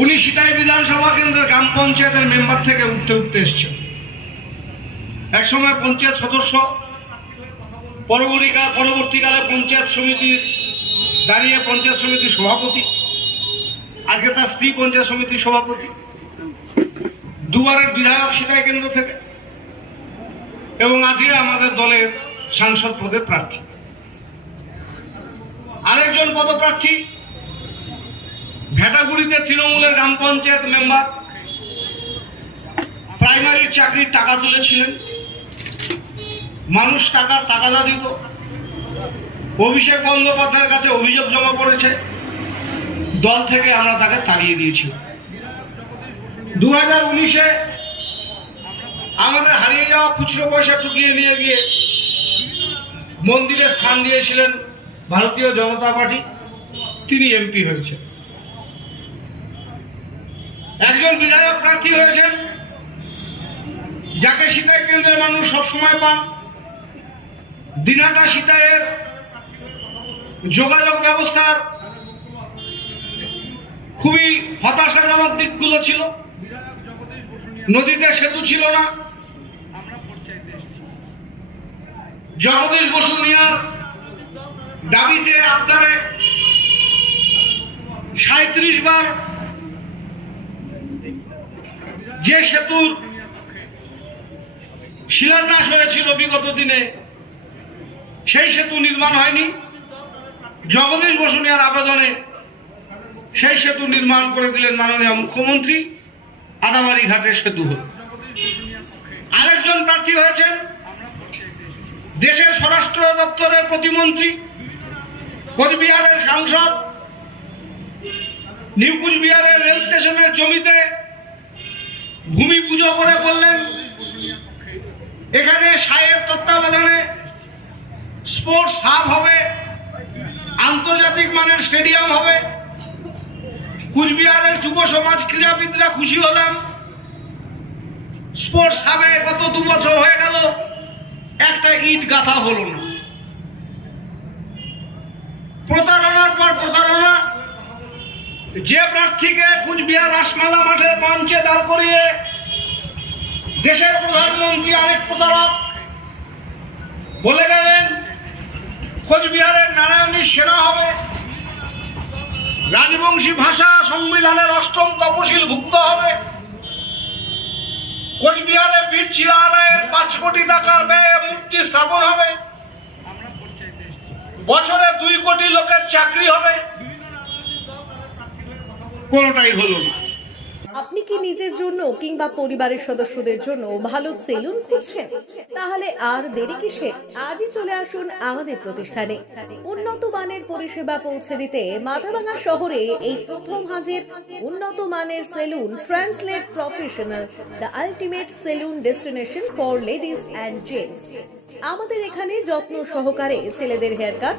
উনি সিতাই বিধানসভা কেন্দ্রের গ্রাম পঞ্চায়েতের মেম্বার থেকে উঠতে উঠতে এসছেন। একসময় পঞ্চায়েত সদস্য, পরবর্তীকাল পরবর্তীকালে পঞ্চায়েত সমিতির দাঁড়িয়ে পঞ্চায়েত সমিতির সভাপতি, আজকে তার স্ত্রী পঞ্চায়েত সমিতির সভাপতি। দুবারের বিধায়ক সিতাই কেন্দ্র থেকে। এবং আজকে আমাদের দলের সাংসদ পদের প্রার্থী। আরেকজন পদপ্রার্থী, ভেটাগুড়িতে তৃণমূলের গ্রাম পঞ্চায়েত মেম্বার প্রাইমারির চাকরির টাকা তুলেছিলেন। মানুষ টাকার তাগাদা দিত। অভিষেক বন্দ্যোপাধ্যায়ের কাছে অভিযোগ জমা পড়েছে। দল থেকে আমরা তাকে তাড়িয়ে দিয়েছি। দু হাজার উনিশে আমাদের হারিয়ে যাওয়া খুচরো পয়সা টুকিয়ে নিয়ে গিয়ে মন্দিরে স্থান দিয়েছিলেন ভারতীয় জনতা পার্টি, তিনি এমপি হয়েছে একজন বিধায়ক প্রার্থী হয়েছেন, যাকে সীতাই কেন্দ্রের মানুষ সবসময় পান। দিনাটা সীতায়ের যোগাযোগ ব্যবস্থার খুবই হতাশাজনক দিকগুলো ছিল। নদীতে সেতু ছিল না। জগদীশ বসু মিয়ার দাবিতে আবদারে সাঁত্রিশ বার যে সেতুর শিলান্যাস হয়েছিল বিগত দিনে, সেই সেতু নির্মাণ হয়নি। জগদীশ বসুনিয়ার আবেদনে সেই সেতু নির্মাণ করে দিলেন মাননীয় মুখ্যমন্ত্রী। আদাবাড়ি ঘাটের সেতু হল। আরেকজন প্রার্থী হয়েছেন দেশের স্বরাষ্ট্র দপ্তরের প্রতিমন্ত্রী। কোচবিহারের সাংসদ, নিউ কুচবিহারের রেল স্টেশনের জমিতে ভূমি পুজো করে বললেন, এখানে সাহেব তত্ত্বাবধানে স্পোর্টস হাব হবে, আন্তর্জাতিক মানের স্টেডিয়াম হবে, কুচবিহারের যুব সমাজ ক্রীড়াবিদরা খুশি হলাম। স্পোর্টস হাবে গত দু বছর হয়ে গেল, একটা ইট গাথা হলো না। প্রতারণার পর প্রতারণা। যে প্রার্থীকে কুচবিহার রাসমালা মাঠের মঞ্চে দাঁড় করিয়ে দেশের প্রধানমন্ত্রী আরেক প্রতারক বলে গেলেন, কোচবিহারের নারায়ণী সেরা হবে। রাজবংশী ভাষা সংবিধানের অষ্টম তপশিল ভুক্ত হবে। কোচবিহারে বীর চিলারায়ের পাঁচ কোটি টাকার ব্যয়ে মূর্তি স্থাপন হবে। বছরে দুই কোটি লোকের চাকরি হবে। কোনোটাই হলো না। আপনি কি নিজের জন্য কিংবা পরিবারের সদস্যদের জন্য ভালো সেলুন খুঁজছেন? তাহলে আর দেরি কিসে? আজই চলে আসুন আমাদের প্রতিষ্ঠানে। উন্নত মানের পরিষেবা পৌঁছে দিতে মাথাভাঙা শহরে এই প্রথম হাজির উন্নত মানের salon translate professional the ultimate salon destination for ladies and gents. আমাদের এখানে যত্ন সহকারে ছেলেদের হেয়ার কাট